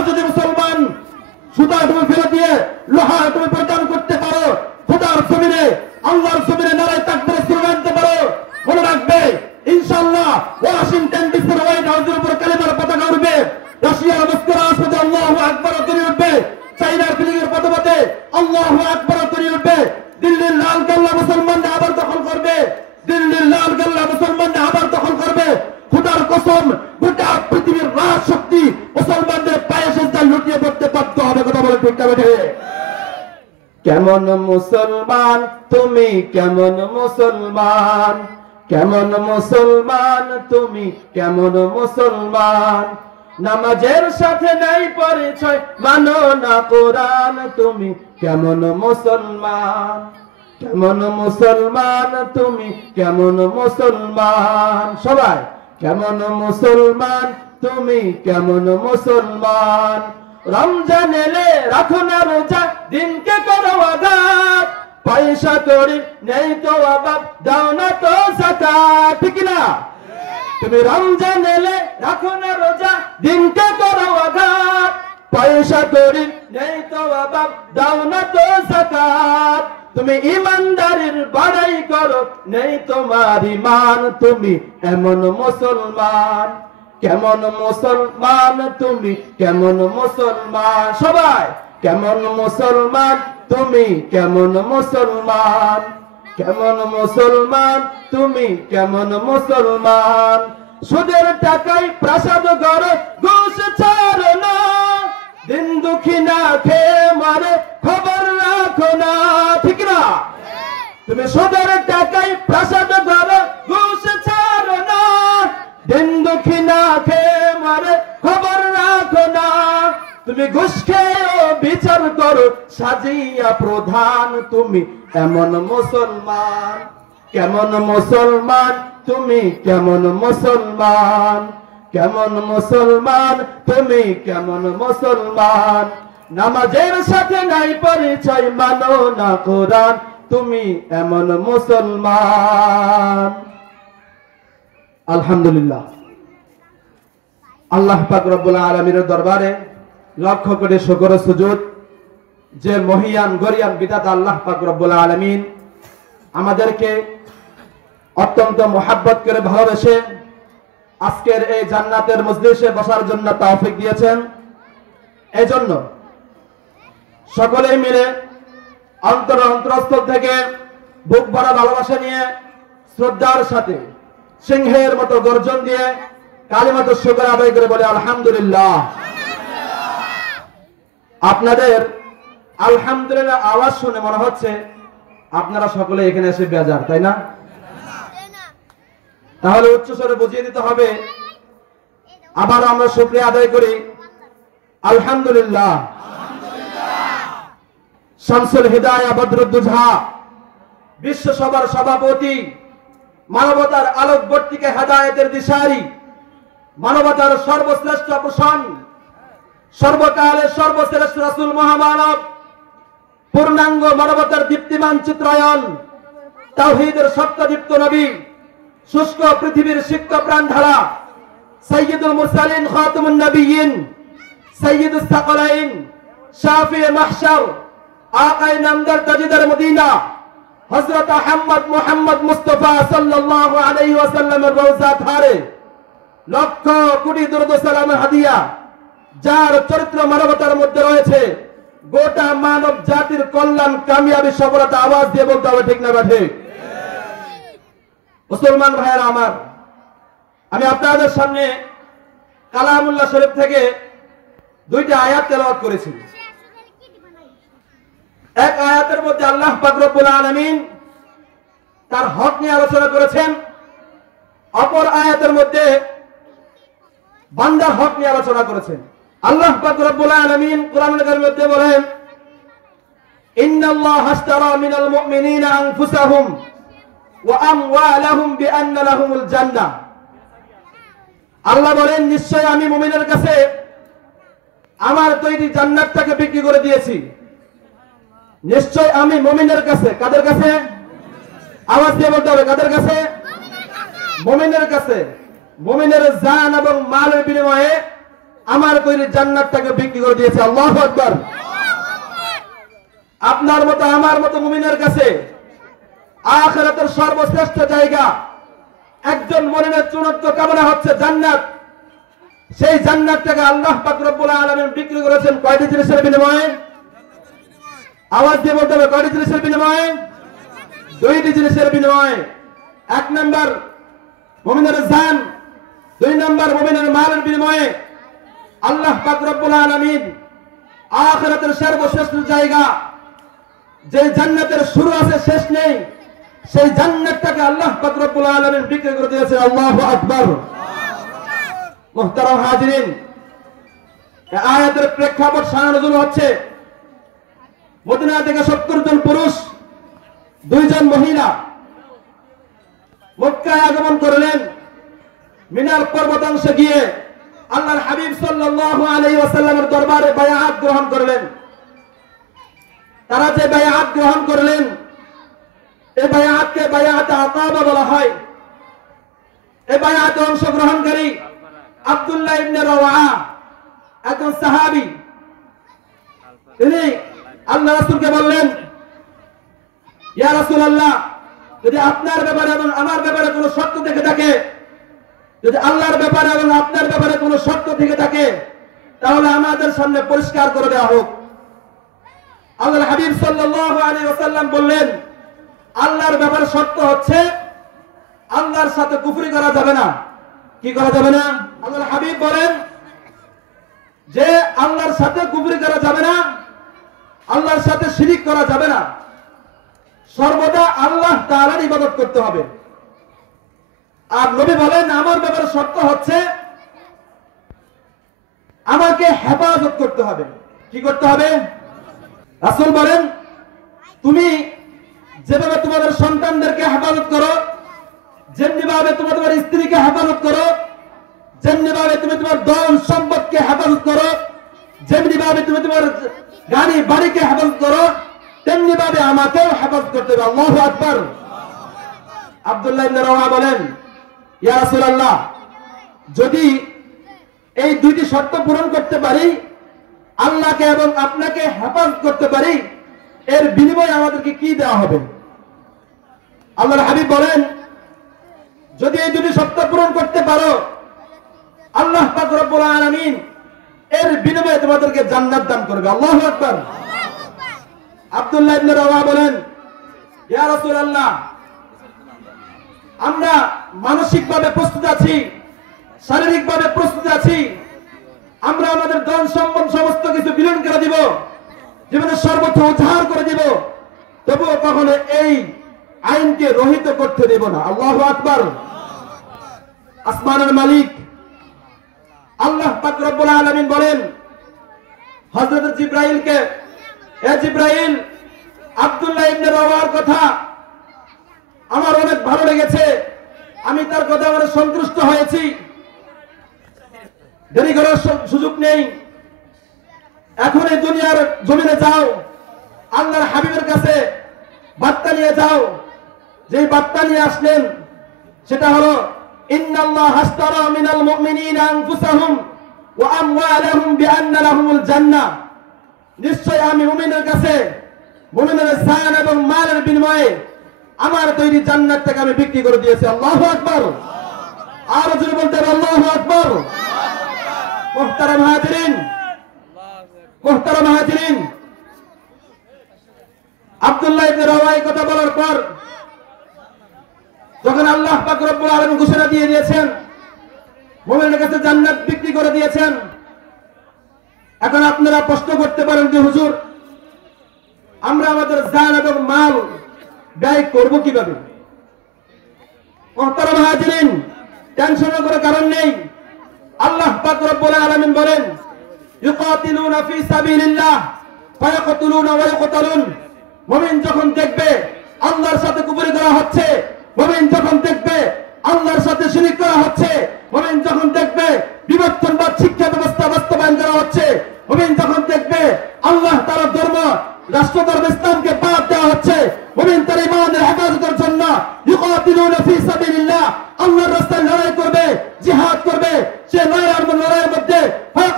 যদি মুসলমান সুতা তুমি ফেলে দিয়ে লোহা তুমি পরিধান করতে পারো, খোদার জমিনে আল্লাহর জমিনে নারায়ে তাকবীর স্লোগান দিতে পারো, মনে রাখবে ইনশাআল্লাহ ওয়াশিংটন ডিসির হোয়াইট হাউসের উপর কালেমার পতাকা উঠবে, রাশিয়ার মস্কো রাজপথে আল্লাহু আকবার ধ্বনি উঠবে, চাইনার বিলিংয়ের পতাকাতে আল্লাহু আকবার ধ্বনি উঠবে, দিল্লির লাল কেল্লা মুসলমানরা আবার দখল করবে, দিল্লির লাল কেল্লা মুসলমানরা আবার দখল করবে। খোদার কসম গোটা পৃথিবীর রাজ শক্তি মুসলমানদের পায়ে সেজদায় লুটিয়ে পড়তে বাধ্য হবে। কথা বলে ঠিক না বেঠে? কেমন মুসলমান তুমি, কেমন মুসলমান, কেমন মুসলমান তুমি, কেমন মুসলমান, নামাজের সাথে নাই পরিচয়, মানো না কোরআন, তুমি কেমন মুসলমান, কেমন মুসলমান তুমি, কেমন মুসলমান, সবাই কেমন মুসলমান তুমি, কেমন মুসলমান, রমজান এলে রাখো না রোজা, দিনকে করো আঘাত, পয়সা করি নেই তো অভাব, দাও না তো যাকাত, ঠিক না? তুমি রমজান এলে রাখো না রোজা, দিনকে করো আঘাত, পয়সা করি নেই তো অভাব, দাও না তো যাকাত, তুমি ইমানদারির বড়াই করো, নেই তোমার ঈমান, তুমি এমন মুসলমান, কেমন মুসলমান তুমি, কেমন মুসলমান, সবাই কেমন মুসলমান তুমি, কেমন মুসলমান, কেমন মুসলমান তুমি, কেমন মুসলমান, সুদের টাকায় প্রাসাদ গড়ে ঘুষ ছাড়ো না, দিন দুঃখী না খেয়ে মারে খবর রাখো না, ঠিক না? তুমি সুদের টাকায় প্রাসাদ গড়ে ঘুষ ছাড়ো না, দিন দুঃখী না খেয়ে মারে খবর রাখো না, তুমি ঘুষ খেয়েও বিচার করো সাজিয়া প্রধান, তুমি এমন মুসলমান, কেমন মুসলমান তুমি, কেমন মুসলমান, কেমন মুসলমান তুমি, কেমন মুসলমান, নামাজের সাথে নাই পরিচয়, মানো না কোরআন, তুমি এমন মুসলমান। আলহামদুলিল্লাহ, আল্লাহ পাক রব্বুল আলামিনের দরবারে লক্ষ কোটি শুকর ও সুজুদ, যে মহিয়ান গরিয়ান বিধাতা আল্লাহ পাক রব্বুল আলামিন আমাদেরকে অত্যন্ত মোহাব্বত করে ভালোবেসে আজকের এই জান্নাতের মজলিসে বসার জন্য তৌফিক দিয়েছেন। এজন্য সকলেই মিলে অন্তরস্থল থেকে বুক ভরা ভালোবাসা নিয়ে শ্রদ্ধার সাথে সিংহের মতো গর্জন দিয়ে কালিমাতুশ শুকর আদায় করে বলে আলহামদুলিল্লাহ। আপনাদের আলহামদুলিল্লাহ আওয়াজ শুনে মনে হচ্ছে আপনারা সকলে এখানে এসে বেজার, তাই না? তাহলে উচ্চস্বরে বুঝিয়ে দিতে হবে। আবার আমরা শুকরিয়া আদায় করি আলহামদুলিল্লাহ। শামসুল হিদায়া বদরুদ্দোজা বিশ্ব সভার সভাপতি, মানবতার আলোকবর্তিকা হেদায়েতের দিশারি, মানবতার সর্বশ্রেষ্ঠ পোষণ, সর্বকালের সর্বশ্রেষ্ঠ রাসূল মহামানব, পূর্ণাঙ্গ মানবতার দীপ্তিমান চিত্রায়ন, তাওহীদের সত্যদীপ্ত নবী, শুষ্ক পৃথিবীর সিক্ত প্রাণধারা, সাইয়্যিদুল মুরসালিন খাতামুন নবিয়্যিন, সাইয়্যিদুস সাকলাইন, শাফিয়ে মাহশার, আকায়ে নামদার তাজদার মদিনা, হযরত আহমদ মুহাম্মদ মুস্তাফা সাল্লাল্লাহু আলাইহি ওয়াসাল্লামের রওজা ধারে লক্ষ কোটি দরুদ ও সালামের হাদিয়া, যার চরিত্র মানবতার মধ্যে রয়েছে, গোটা মানব জাতির কল্যাণ, কামিয়াবি, সফলতা, আওয়াজ দিয়ে বলতে হবে ঠিক না ঠিক? মুসলমান ভাইয়েরা আমার, আমি আপনাদের সামনে কালামুল্লাহ শরীফ থেকে দুইটা আয়াত তেলাওয়াত করেছি। এক আয়াতের মধ্যে আল্লাহ পাক রব্বুল আলামিন তার হক নিয়ে আলোচনা করেছেন, অপর আয়াতের মধ্যে বান্দার হক নিয়ে আলোচনা করেছেন। আল্লাহ পাক রব্বুল আলামিন কোরআনুল কারীমের মধ্যে বলেন, ইন্নাল্লাহা আশতারা মিনাল মুমিনিনা আনফুসাহুম ওয়া আমওয়ালাহুম বিআন্না লাহুমুল জান্নাহ। আল্লাহ বলেন, নিশ্চয় আমি মুমিনের কাছে আমার তৈরি জান্নাতটাকে বিক্রি করে দিয়েছি। নিশ্চয় আমি মুমিনের কাছে, কাদের কাছে? আওয়াজ দিয়ে বলতে হবে, কাদের কাছে? মুমিনের কাছে। মুমিনের জান এবং মালের বিনিময়ে আমার তৈরি জান্নাতটাকে বিক্রি করে দিয়েছে। আল্লাহু আকবার। আপনার মতো আমার মতো মুমিনের কাছে আখিরাতের সর্বশ্রেষ্ঠ জায়গা, একজন মুমিনের চূড়ান্ত কামনা হচ্ছে জান্নাত। সেই জান্নাতটাকে আল্লাহ পাক রব্বুল আলামিন বিক্রি করেছেন কয়টি জিনিসের বিনিময়ে? আওয়াজ দিয়ে বলতে হবে, কয়টি জিনিসের বিনিময়ে? দুইটি জিনিসের বিনিময়ে। এক নাম্বার মুমিনের জান, দুই নাম্বার মুমিনের মালের বিনিময়ে আল্লাহ পাক রব্বুল আলামিন আখিরাতের সর্বশ্রেষ্ঠ জায়গা, যে জান্নাতের শুরু আছে শেষ নেই, সেই জান্নাতটাকে আল্লাহ পাক রব্বুল আলামিন বিক্রি করে দিয়েছে। আল্লাহু আকবার। মুহতারাম হাজিরিন, এই আয়াতের প্রেক্ষাপট সানানুজুল হচ্ছে মদিনা থেকে 70 জন পুরুষ, 2 জন মহিলা মক্কায় আগমন করলেন। মিনার পর্বতাংশে গিয়ে আল্লাহর হাবিব সাল্লাল্লাহু আলাইহি ওয়াসাল্লামের দরবারে বায়াত গ্রহণ করলেন। তারা যে বায়াত গ্রহণ করলেন, এই বায়াতকে বায়াতে আকাবা বলা হয়। এই বায়াতে অংশগ্রহণকারী আব্দুল্লাহ ইবনে রাওয়াহা একজন সাহাবী। তিনি আল্লাহ রাসূলকে বললেন, ইয়া রাসূলুল্লাহ, যদি আপনার ব্যাপারে এবং আমার ব্যাপারে কোনো শর্ত থেকে থাকে, যদি আল্লাহর ব্যাপারে এবং আপনার ব্যাপারে কোনো শর্ত থেকে থাকে, তাহলে আমাদের সামনে পরিষ্কার করে দেওয়া হোক। আল্লাহর হাবিব সাল্লাল্লাহু আলাইহি ওয়াসাল্লাম বললেন, আল্লাহর ব্যাপারে শর্ত হচ্ছে আল্লাহর সাথে কুফরি করা যাবে না। কি করা যাবে না? আল্লাহর হাবিব বলেন যে আল্লাহর সাথে কুফরি করা যাবে না, আল্লাহর সাথে শিরিক করা যাবে না, সর্বদা আল্লাহ তাআলার ইবাদত করতে হবে। আর নবী বলেন, আমার ব্যাপারে শর্ত হচ্ছে আমাকে হেফাজত করতে হবে। কি করতে হবে? রাসূল বলেন, তুমি যেভাবে তোমাদের সন্তানদেরকে হেফাজত করো, যেমনি ভাবে তুমি তোমার স্ত্রীকে হেফাজত করো, যেমনি ভাবে তুমি তোমার ধন সম্পদকে হেফাজত করো, যেমনি ভাবে তুমি তোমার গাড়ি বাড়িকে হেফাজত করো, তেমনি ভাবে আমাকেও হেফাজত করতে হবে। আল্লাহু আকবার। আব্দুল্লাহ ইবনে রাওয়াহা বলেন, ইয়া রাসূলুল্লাহ, যদি এই দুইটি শর্ত পূরণ করতে পারি, আল্লাহকে এবং আপনাকে হেফাজত করতে পারি, এর বিনিময়ে আমাদেরকে কি দেওয়া হবে? আল্লাহর হাবিব বলেন, যদি এই দুটি শর্ত পূরণ করতে পারো, আল্লাহ পাক রব্বুল আলামিন এর বিনিময়ে তোমাদেরকে জান্নাত দান করবে। আল্লাহু আকবার। আব্দুল্লাহ ইবনে রাওয়াহা বলেন, ইয়া রাসূলুল্লাহ, আমরা মানসিকভাবে প্রস্তুত আছি, শারীরিকভাবে প্রস্তুত আছি, আমরা আমাদের ধন সম্পদ সমস্ত কিছু বিলীন করে দিব, জীবনের সর্বোচ্চ উজাড় করে দিব, তবুও কখনো এই আইনকে রহিত করতে দেব না। আল্লাহু আকবার। আসমানের মালিক আল্লাহ পাক রব্বুল আলামিন বলেন হযরত জিবরাইলকে, হে জিবরাইল, আব্দুল্লাহ ইবনে রাওয়াহার কথা আমার অনেক ভালো লেগেছে, আমি তার কথা অনেক সন্তুষ্ট হয়েছি, দেরি করার সুযোগ নেই, এখন এই দুনিয়ার জমিনে যাও, আল্লাহর হাবিবের কাছে বার্তা নিয়ে যাও। যে বার্তা নিয়ে আসলেন সেটা হলো, ইন্নাল্লাহা আশতারা মিনাল মুমিনিনা আনফুসাহুম ওয়া আমওয়ালাহুম বিআন্না লাহুমুল জান্নাহ, নিশ্চয় আমি মুমিনের কাছে মুমিনের জান এবং মালের বিনিময়ে আমার তৈরি জান্নাতটাকে আমি বিক্রি করে দিয়েছি। আল্লাহু আকবার। আর যদি বলতে হবে আল্লাহু আকবার। মুহতারাম হাজিরিন, মুহতারাম হাজিরিন, আব্দুল্লাহ ইবনে রাওয়াহা কথা বলার পর যখন আল্লাহ পাক রব্বুল আলামিন ঘোষণা দিয়ে দিয়েছেন, মুমিনের কাছে জান্নাত বিক্রি করে দিয়েছেন, এখন আপনারা প্রশ্ন করতে পারেন যে হুজুর, আমরা আমাদের জান এবং মাল ব্যয় করব কিভাবে? মুহতারাম হাজিরিন, টেনশনের কোনো কারণ নেই। আল্লাহ পাক রব্বুল আলামিন বলেন, ইউকাতিলুনা ফি সাবিলিল্লাহ ফায়াকতুলুনা ওয়া ইউকতালুন। মুমিন যখন দেখবে আল্লাহর সাথে কুফরি করা হচ্ছে, মুমিন যখন দেখবে আল্লাহর সাথে শিরক করা হচ্ছে, মুমিন যখন দেখবে বিবর্তনবাদ শিক্ষা ব্যবস্থা বাস্তবায়ন করা হচ্ছে, মুমিন যখন দেখবে আল্লাহ তাআলার ধর্ম, রাষ্ট্র ধর্ম ইসলামকে বাদ দেওয়া হচ্ছে, মুমিন তার ঈমানের হেফাজতের জন্য ইউকাতিলুনা ফি সাবিলিল্লাহ, আল্লাহর রাস্তায় লড়াই করবে, জিহাদ করবে, সে লড়াইয়ের মধ্যে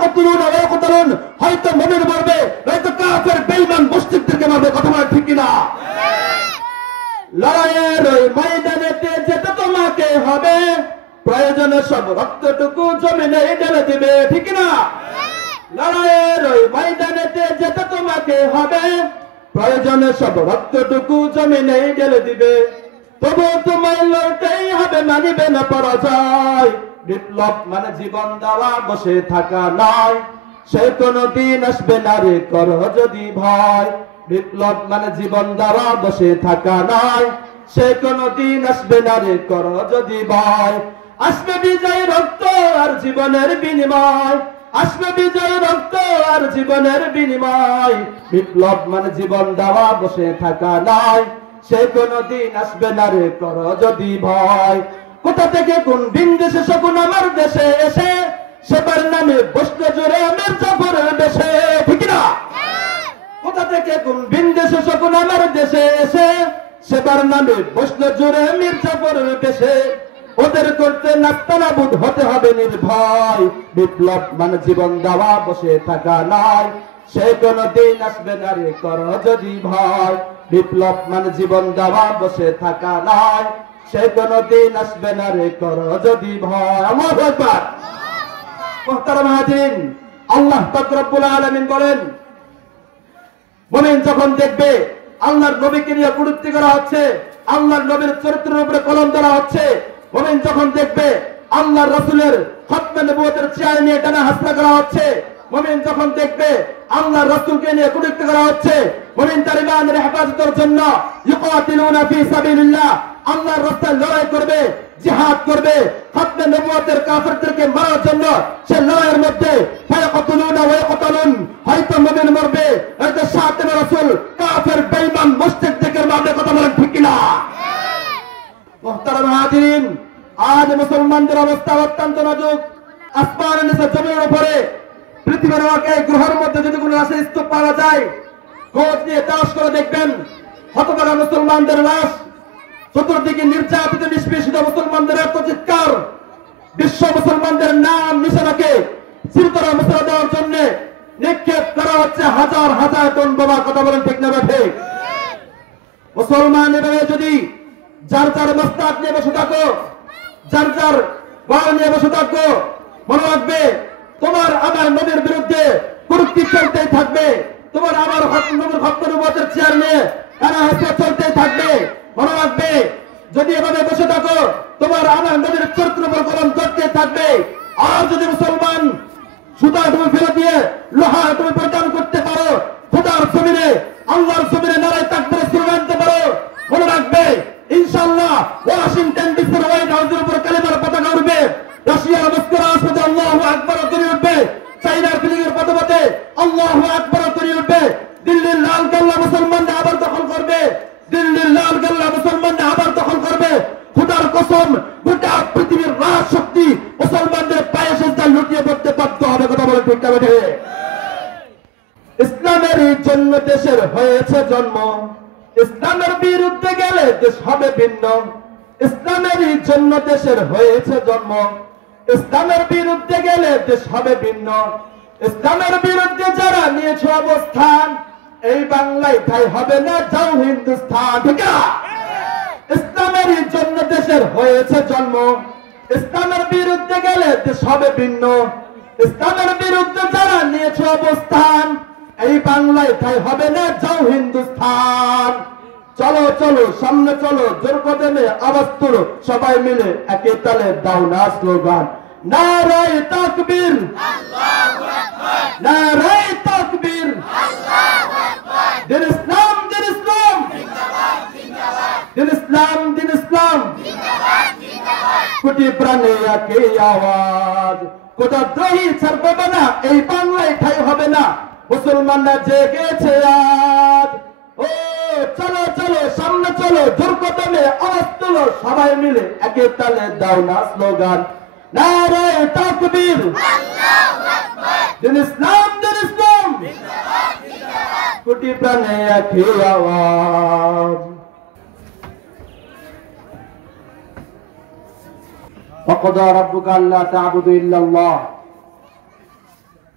ফায়াকুতুলুনা ওয়া ইয়াকতুলুন, হয়তো মুমিন মরবে, হয়তো কাফের বেঈমান মুশরিকদেরকে মারবে। কথা বলেন ঠিক কিনা? লড়াইয়ের ওই ময়দানেতে যেতে তোমাকে হবে, প্রয়োজনে সব রক্তটুকু জমিনে ঢেলে দিবে। ঠিক না? লড়াইয়ের ওই ময়দানেতে যেতে তোমাকে হবে, প্রয়োজনে সব রক্তটুকু জমিনে ঢেলে দিবে। তবু তোমায় লড়তেই হবে, মানিবে না পরাজয়। বিপ্লব মানে জীবন দেওয়া, বসে থাকা নয়, সে কোনদিন আসবে না রে করো যদি ভয়। বিপ্লব মানে জীবন দেওয়া, বসে থাকা নয়, সে কোনদিন আসবে না রে করো যদি ভয়। আসবে বিজয় রক্ত আর জীবনের বিনিময়, আসবে বিজয় রক্ত আর জীবনের বিনিময়। বিপ্লব মানে জীবন দেওয়া, বসে থাকা নয়, সে কোনদিন আসবে না রে করো যদি ভয়। কোথা থেকে কোন বিন্দেশে শকুন আমার দেশে এসে, সেবার নামে বসলো জোরে মির্জাফরের দেশে। ঠিক না? কোথা থেকে কোন বিন্দেশে শকুন আমার দেশে এসে, সেবার নামে বসলো জোরে মির্জাফরের দেশে। ওদের করতে নাস্তানাবুদ হতে হবে নির্ভয়। বিপ্লব মানে জীবন দেওয়া, বসে থাকা নয়, সে কোনদিন আসবে না রে করো যদি ভয়। বিপ্লব মানে জীবন দেওয়া, বসে থাকা নয়, সে কোনদিন আসবে না রে করো যদি ভয়। আল্লাহু আকবার। মুহতারাম হাজিরিন, আল্লাহ পাক রব্বুল আলামিন বলেন, মুমিন যখন দেখবে আল্লাহর নবীকে নিয়ে কটূক্তি করা হচ্ছে, আল্লাহর নবীর চরিত্রের উপরে কলম ধরা হচ্ছে, মুমিন যখন দেখবে আল্লাহর রাসূলের খতমে নবুয়তের চেয়ার নিয়ে টানা হাসরা করা হচ্ছে, মুমিন যখন দেখবে আল্লাহর রাসূলকে নিয়ে কটূক্তি করা হচ্ছে, মুমিন তার ঈমানের হেফাজতের জন্য ইউকাতিলুনা ফি সাবিলিল্লাহ, আল্লাহর রাস্তায় লড়াই করবে, জিহাদ করবে, খতমে নবুয়তের কাফেরদেরকে মারার জন্য সে লড়াইয়ের মধ্যে ফায়াকুতুলুনা ওয়া ইয়াকতুলুন, হয়তো মুমিন মরবে, হয়তো সাথে রাসূল কাফের বেঈমান মুশরিকদেরকে মারবে। কথা বলেন ঠিক কিনা? মুহতারাম হাজিরিন, আজ মুসলমানদের অবস্থা অত্যন্ত নাজুক। আসমানের নিচে জমিনের উপরে পৃথিবীর এক গ্রহের মধ্যে যদি কোনো রাশি স্তূপ পাওয়া যায়, খোঁজ নিয়ে তালাশ করে দেখবেন হতভাগা মুসলমানদের লাশ, চতুর্দিকে নির্যাতিত নিষ্পেষিত মুসলমানদের এত চিৎকার, বিশ্ব মুসলমানদের নাম নিশানাকে চিরতরে মুছে দেওয়ার জন্য নিক্ষেপ করা হচ্ছে হাজার হাজার টন বোমা। কথা বলেন ঠিক না ঠিক? মুসলমান এভাবে যদি যার যার মস্তক নিয়ে বসে থাকো, যার যার বাল নিয়ে বসে থাকো, মনে রাখবে তোমার আমার নবীর বিরুদ্ধে কটূক্তি চলতেই থাকবে, তোমার আমার নবীর খতমে নবুয়তের চেয়ার নিয়ে টানা হাসরা চলতেই থাকবে। মনে রাখবে যদি এভাবে বসে থাকো, তোমার আমার নবীর চরিত্রের উপর কলম ধরতে থাকবে। আর যদি মুসলমান সুতা তুমি ফেলে দিয়ে লোহা তুমি পরিধান করতে পারো, খোদার জমিনে আল্লাহর জমিনে নারায়ে তাকবীরের স্লোগান দিতে পারো, মনে রাখবে ইনশাআল্লাহ ওয়াশিংটন ডিসির হোয়াইট হাউসের উপর কালেমার পতাকা উঠবে, রাশিয়ার মস্কো রাজপথে আল্লাহু আকবার ধ্বনি উঠবে, চাইনার ফিলিংয়ের পতাকাতে আল্লাহু আকবার ধ্বনি উঠবে, দিল্লির লাল কেল্লা মুসলমানরা আবার দখল করবে, দিল্লির লাল কেল্লা মুসলমানরা আবার দখল করবে। খোদার কসম, গোটা পৃথিবীর রাজ শক্তি মুসলমানদের পায়ে সেজদায় লুটিয়ে পড়তে বাধ্য হবে। কথা বলে ঠিক না ঠিক? ইসলামের জন্য দেশের হয়েছে জন্ম, ইসলামের বিরুদ্ধে গেলে দেশ হবে ভিন্ন। ইসলামের জন্য দেশের হয়েছে জন্ম, ইসলামের বিরুদ্ধে গেলে দেশ হবে ভিন্ন। ইসলামের বিরুদ্ধে যারা নিয়েছে অবস্থান, এই বাংলায় ঠাই হবে না, যাও হিন্দুস্তান। ঠিক না? ইসলামের জন্য দেশের হয়েছে জন্ম, ইসলামের বিরুদ্ধে গেলে দেশ হবে ভিন্ন। ইসলামের বিরুদ্ধে যারা নিয়েছে অবস্থান, এই বাংলায় ঠাই হবে না, যাও হিন্দুস্তান। চলো চলো সামনে চলো, জোর কদমে আওয়াজ তোলো, সবাই মিলে একে তালে দাও না স্লোগান, নারায়ে তাকবীর, আল্লাহু আকবার, নারায়ে তাকবীর, আল্লাহু আকবার, দিন ইসলাম, দিন ইসলাম, জিন্দাবাদ জিন্দাবাদ, দিন ইসলাম, দিন ইসলাম, জিন্দাবাদ জিন্দাবাদ, কোটি প্রাণে একে আওয়াজ, কোটা দ্রোহী ছাড়বে না, এই বাংলায় ঠাই হবে না, মুসলমানরা জেগেছে আজ। ও চলো চলো সামনে চলো, জোর কদমে আওয়াজ তোলো, সবাই মিলে একে তালে দাও না স্লোগান, নারায়ে তাকবীর, আল্লাহু আকবার, দিন ইসলাম, দিন ইসলাম, জিন্দাবাদ জিন্দাবাদ, কোটি প্রাণে একে আওয়াজ। وقضى ربك ألا تعبدوا إلا الله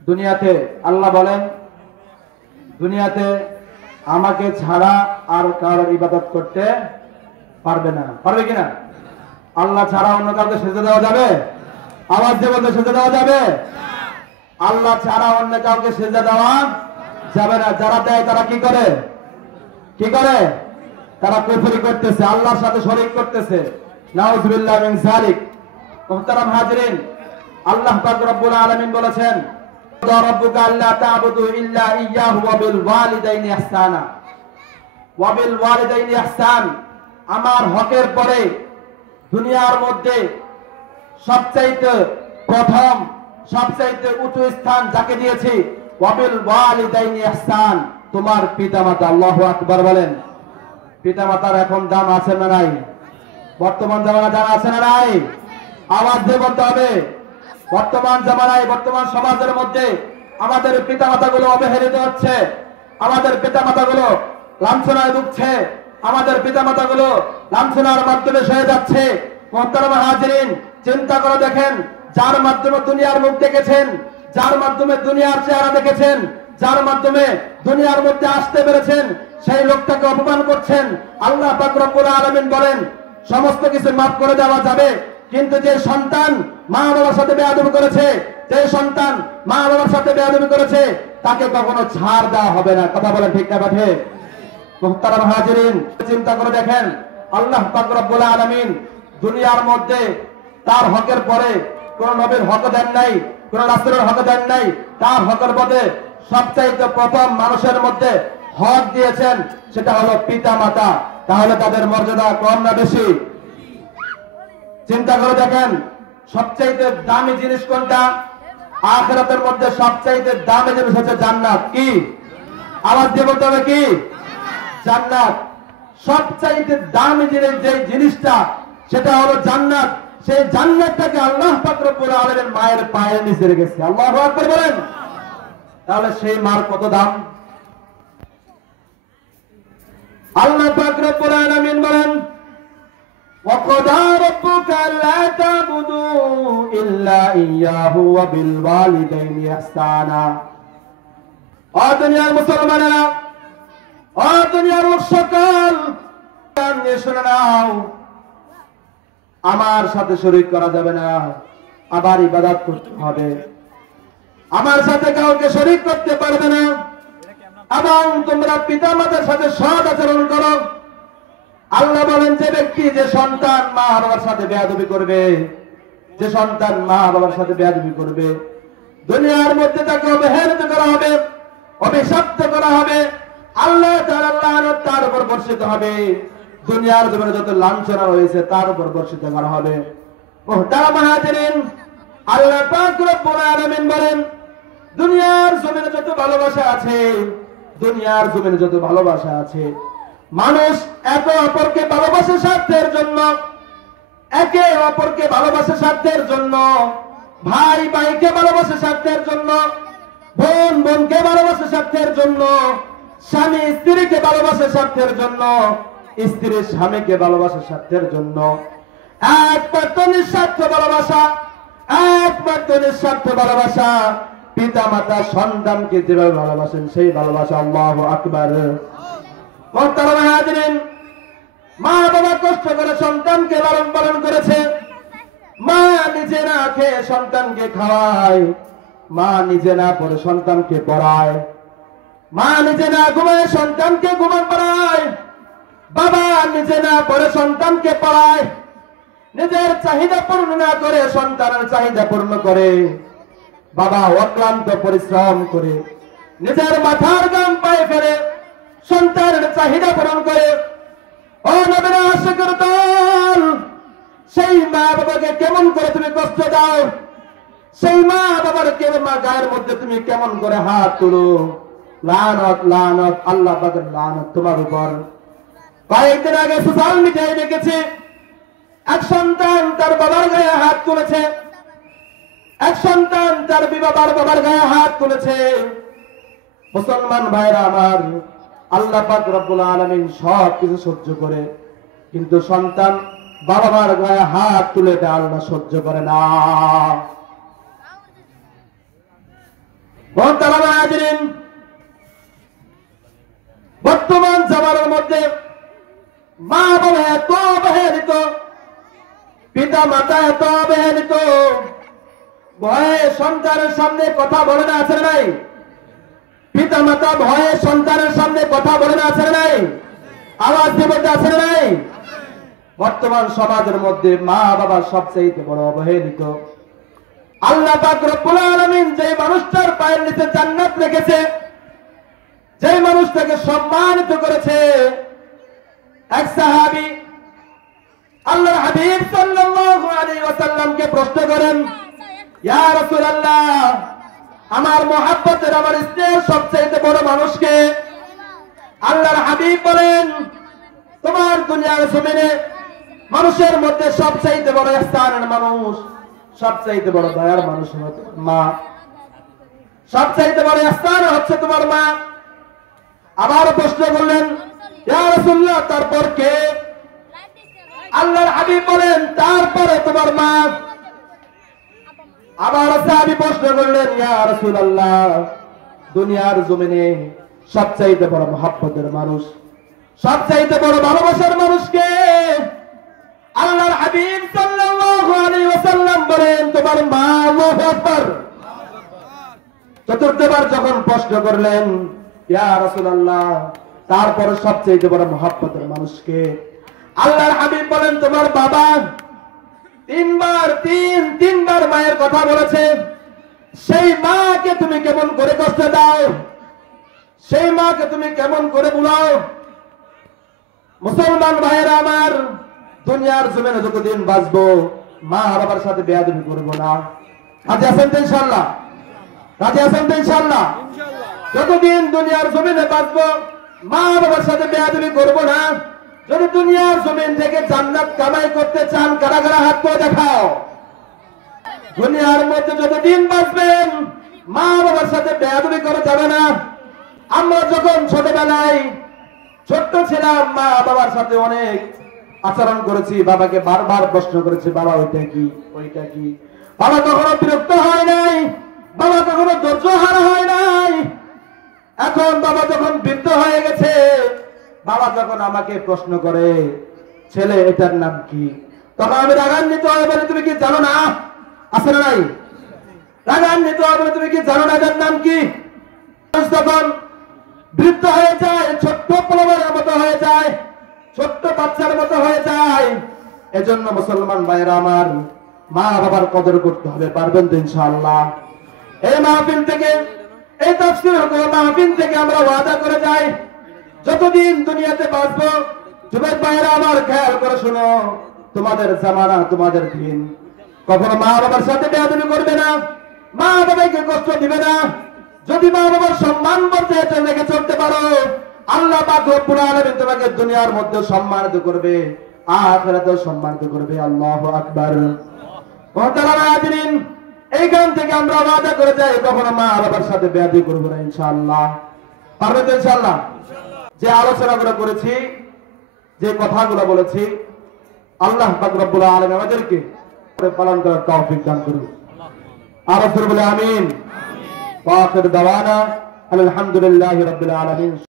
দুনিয়াতে আল্লাহ বলেন, দুনিয়াতে আমাকে ছাড়া আর কারোর ইবাদত করতে পারবে না। পারবে কিনা? আল্লাহ ছাড়া অন্য কাউকে সেজদা দেওয়া যাবে? আওয়াজ দিয়ে বলতে, সেজদা দেওয়া যাবে? আল্লাহ ছাড়া অন্য কাউকে সেজদা দেওয়া যাবে না। যারা দেয় তারা কি করে? কি করে? তারা কুফরি করতেছে, আল্লাহর সাথে শরীক করতেছে। নাউযুবিল্লাহ মিন যালিক। মুহতারাম হাজিরিন, আল্লাহ পাক রব্বুল আলামিন বলেছেন, রাব্বুকা আল্লা তা'বুদু ইল্লা ইয়্যাহু ওয়া বিল ওয়ালিদাইনি ইহসানা। ওয়া বিল ওয়ালিদাইনি ইহসান, আমার হকের পরে দুনিয়ার মধ্যে সবচাইতে প্রথম, সবচাইতে উঁচু স্থান যাকে দিয়েছি, ওয়া বিল ওয়ালিদাইনি ইহসান, তোমার পিতামাতা। আল্লাহু আকবার বলেন। পিতামাতার এখন দাম আছে না নাই? বর্তমান জামানা জানা আছে না নাই? আওয়াজ দিয়ে বলতে হবে। বর্তমান জামানায়, বর্তমান সমাজের মধ্যে আমাদের পিতামাতাগুলো অবহেলিত হচ্ছে, আমাদের পিতামাতাগুলো লাঞ্ছনায় ভুগছে, আমাদের পিতামাতাগুলো লাঞ্ছনার মাধ্যমে সয়ে যাচ্ছে। মুহতারাম হাজিরিন, চিন্তা করে দেখেন, যার মাধ্যমে দুনিয়ার মুখ দেখেছেন, যার মাধ্যমে দুনিয়ার চেহারা দেখেছেন, যার মাধ্যমে দুনিয়ার মধ্যে আসতে পেরেছেন, সেই লোকটাকে অপমান করছেন। আল্লাহ পাক রব্বুল আলামিন বলেন, সমস্ত কিছু মাফ করে দেওয়া যাবে, কিন্তু যে সন্তান মা বাবার সাথে বেয়াদবি করেছে, যে সন্তান মা বাবার সাথে বেয়াদবি করেছে, তাকে কখনো ছাড় দেওয়া হবে না। কথা বলেন ঠিক না বাঠে? মুহতারাম হাজিরিন, চিন্তা করে দেখেন, আল্লাহ পাক রব্বুল আলামিন দুনিয়ার মধ্যে তার হকের পরে কোন নবীর হক দেন নাই, কোন রাসূলের হক দেন নাই। তার হকের পদে সবচাইতে প্রথম মানুষের মধ্যে হক দিয়েছেন, সেটা হলো পিতা মাতা। তাহলে তাদের মর্যাদা কম না বেশি? চিন্তা করে দেখেন, সবচাইতে দামি জিনিস কোনটা? আখিরাতের মধ্যে সবচাইতে দামি জিনিস হচ্ছে জান্নাত। কি? আওয়াজ দিয়ে বলতে হবে, কি? জান্নাত। সবচাইতে দামি জিনিস যে জিনিসটা, সেটা হলো জান্নাত। সেই জান্নাতটাকে আল্লাহ পাক রব্বুল আলামিন মায়ের পায়ের নিচে রেখেছে। আল্লাহু আকবার বলেন। তাহলে সেই মার কত দাম? আল্লাহ পাক রব্বুল আলামিন বলেন, وَقَضَى رَبُّكَ أَلَّا تَعْبُدُوا إِلَّا إِيَّاهُ وَبِالْوَالِدَيْنِ إِحْسَانًا। ও দুনিয়ার মুসলমানেরা, ও দুনিয়ার লোক সকল, শুনে নাও, আমার সাথে শরীক করা যাবে না, আবার ইবাদত করতে হবে। আমার সাথে কাউকে শরীক করতে পারবে না, এবং তোমরা পিতা মাতার সাথে সৎ আচরণ করো। আল্লাহ বলেন, যে ব্যক্তি, যে সন্তান মা বাবার সাথে বেয়াদবি করবে, যে সন্তান মা বাবার সাথে বেয়াদবি করবে, দুনিয়ার মধ্যে তাকে অবহেলিত করা হবে, অভিশপ্ত করা হবে। আল্লাহ তাআলার লানত তার উপর বর্ষিত হবে। দুনিয়ার জীবনে যত লাঞ্ছনা রয়েছে তার উপর বর্ষিত করা হবে। মুহতারাম হাজিরিন, আল্লাহ পাক রব্বুল আলামিন বলেন, দুনিয়ার জমিনে যত ভালোবাসা আছে, দুনিয়ার জমিনে যত ভালোবাসা আছে, মানুষ একে অপরকে ভালোবাসে স্বার্থের জন্য, একে অপরকে ভালোবাসে স্বার্থের জন্য, ভাই ভাইকে ভালোবাসে স্বার্থের জন্য, বোন বোনকে ভালোবাসে স্বার্থের জন্য, স্বামী স্ত্রীকে ভালোবাসে স্বার্থের জন্য, স্ত্রী স্বামীকে ভালোবাসে স্বার্থের জন্য। একমাত্র নিঃস্বার্থ ভালোবাসা, একমাত্র নিঃস্বার্থ ভালোবাসা, পিতা মাতা সন্তানকে যেভাবে ভালোবাসেন সেই ভালোবাসা। আল্লাহু আকবার। মুহতারাম হাজিরিন, মা বাবা কষ্ট করে সন্তানকে লালন পালন করেছে, মা নিজে না খেয়ে সন্তানকে খাওয়ায়, মা নিজে না পড়ে সন্তানকে পড়ায়, মা নিজে না ঘুমায় সন্তানকে ঘুমান পড়ায়, বাবা নিজে না পড়ে সন্তানকে পড়ায়, নিজের চাহিদা পূর্ণ না করে সন্তানের চাহিদা পূর্ণ করে। বাবা অক্লান্ত পরিশ্রম করে নিজের মাথার ঘাম পায়ে ফেলে সন্তানের চাহিদা পূরণ করে। ও নবীর আশিকের দল, সেই মা বাবাকে কেমন করে তুমি কষ্ট দাও, সেই মা বাবার মা গায়ের মধ্যে তুমি কেমন করে হাত তুলো। লানত, লানত, আল্লাহ পাকের লানত তোমার উপর। কয়েকদিন আগে সোশ্যাল মিডিয়ায় দেখেছি, এক সন্তান তার বাবার গায়ে হাত তুলেছে, এক সন্তান তার বাবার গায়ে হাত তুলেছে। মুসলমান ভাইরা আমার, আল্লাহ পাক রব্বুল আলামিন সব কিছু সহ্য করে, কিন্তু সন্তান বাবা মার গায়ে হাত তুলে দেয় আল্লাহ সহ্য করে না। মোহতারাম হাজিরিন, বর্তমান জামানার মধ্যে মা বাবা এত অবহেলিত, পিতা মাতা এত অবহেলিত, ভয়ে সন্তানের সামনে কথা বলে না, আছে নাই? পিতা মাতা ভয়ে সন্তানের সামনে কথা বলে না, আছে নাই? আওয়াজ দিয়ে বলতে, আছে নাই? বর্তমান সমাজের মধ্যে মা বাবা সবচেয়ে বড় অবহেলিত। আল্লাহ পাক রব্বুল আলামিন যে মানুষটার পায়ের নিচে জান্নাত রেখেছে, যে মানুষটাকে সম্মানিত করেছে, এক সাহাবী আল্লাহর হাবিব সাল্লাল্লাহু আলাইহি ওয়াসাল্লামকে প্রশ্ন করেন, ইয়া রাসূলুল্লাহ, আমার মহব্বতের, আমার স্নেহের সবচেয়ে বড় মানুষকে? আল্লাহর হাবিব বলেন, তোমার দুনিয়ার জমিনে মানুষের মধ্যে সবচেয়ে বড় স্থানের মানুষ, সবচেয়ে বড় দয়ার মানুষ হলো তোমার মা, সবচেয়ে বড় স্থান হচ্ছে তোমার মা। আবার প্রশ্ন করলেন, ইয়া রাসূলুল্লাহ, তারপর কে? আল্লাহর হাবিব বলেন, তারপরে তোমার মা। আবার সাহাবী প্রশ্ন করলেন, ইয়া রাসূলুল্লাহ, দুনিয়ার জমিনে সবচেয়ে বড় মহব্বতের মানুষ, সবচেয়ে বড় ভালোবাসার মানুষকে? আল্লাহর হাবিব সাল্লাল্লাহু আলাইহি ওয়াসাল্লাম বলেন, তোমার মা। আল্লাহু আকবার। চতুর্থবার যখন প্রশ্ন করলেন, ইয়া রাসূলুল্লাহ, তারপরে সবচেয়ে বড় মহব্বতের মানুষকে? আল্লাহর হাবিব বলেন, তোমার বাবা। তিনবার মায়ের কথা বলেছে। সেই মাকে তুমি কেমন করে কষ্ট দাও, সেই মাকে তুমি কেমন করে বুলাও? মুসলমান ভাইয়েরা আমার, দুনিয়ার জমিনে যতদিন বাঁচবো মা বাবার সাথে বেয়াদবি করবো না। রাজি আছেন তো ইনশাআল্লাহ? রাজি আছেন তো ইনশাআল্লাহ? যতদিন দুনিয়ার জমিনে বাঁচবো মা বাবার সাথে বেয়াদবি করবো না। যদি দুনিয়ার জমিন থেকে জান্নাত কামাই করতে চান, কারা কারা হাত করে দেখাও। দুনিয়ার মধ্যে যতদিন বাঁচবেন মা বাবার সাথে বেয়াদবি করা যাবে না। আমরা যখন ছোটবেলায় ছোট্ট ছিলাম, মা বাবার সাথে অনেক আচরণ করেছি, বাবাকে বারবার প্রশ্ন করেছি, বাবা ওইটা কি, ওইটা কি। বাবা কখনো বিরক্ত হয় নাই, বাবা কখনো ধৈর্য হারা হয় নাই। এখন বাবা যখন বৃদ্ধ হয়ে গেছে, বাবা যখন আমাকে প্রশ্ন করে, ছেলে এটার নাম কি, তখন আমি রাগান্বিত হয়ে বলি, তুমি কি জানো না? আছে না নাই? রাগান্বিত হয়ে বলি, তুমি কি জানো না এটার নাম কি? যখন বৃদ্ধ হয়ে যায়, ছোট্ট পোলাপানের মতো হয়ে যায়, ছোট্ট বাচ্চার মতো হয়ে যায়। এজন্য মুসলমান ভাইয়েরা আমার, মা বাবার কদর করতে হবে। পারবেন তো ইনশাআল্লাহ? এই মাহফিল থেকে, এই তাফসীর মাহফিল থেকে আমরা ওয়াদা করে যাই, যতদিন দুনিয়াতে বাঁচবো, যুবক ভাইয়েরা আমার খেয়াল করে শোনো, তোমাদের জামানা, তোমাদের দিন, কখনো মা বাবার সাথে বেয়াদবি করবে না, মা বাবাকে কষ্ট দিবে না। যদি মা বাবার সম্মান করতে রেখে চলতে পারো, আল্লাহ পাক রব্বুল আলামিন তোমাকে দুনিয়ার মধ্যে সম্মানিত করবে, আখিরাতেও সম্মানিত করবে। আল্লাহু আকবার। মুহতারাম হাজিরিন, এইখান থেকে আমরা ওয়াদা করে যাই, কখনো মা বাবার সাথে বেয়াদবি করব না ইনশাআল্লাহ। পারবে তো ইনশাআল্লাহ? যে আলোচনাগুলো করেছি, যে কথাগুলো বলেছি, আল্লাহ পাক রব্বুল আলামিন আমাদেরকে পালন করার তৌফিক দান করুন। আর বলে আমিন। ওয়া আখির দাওয়ানা আলহামদুলিল্লাহি রাব্বিল আলামিন।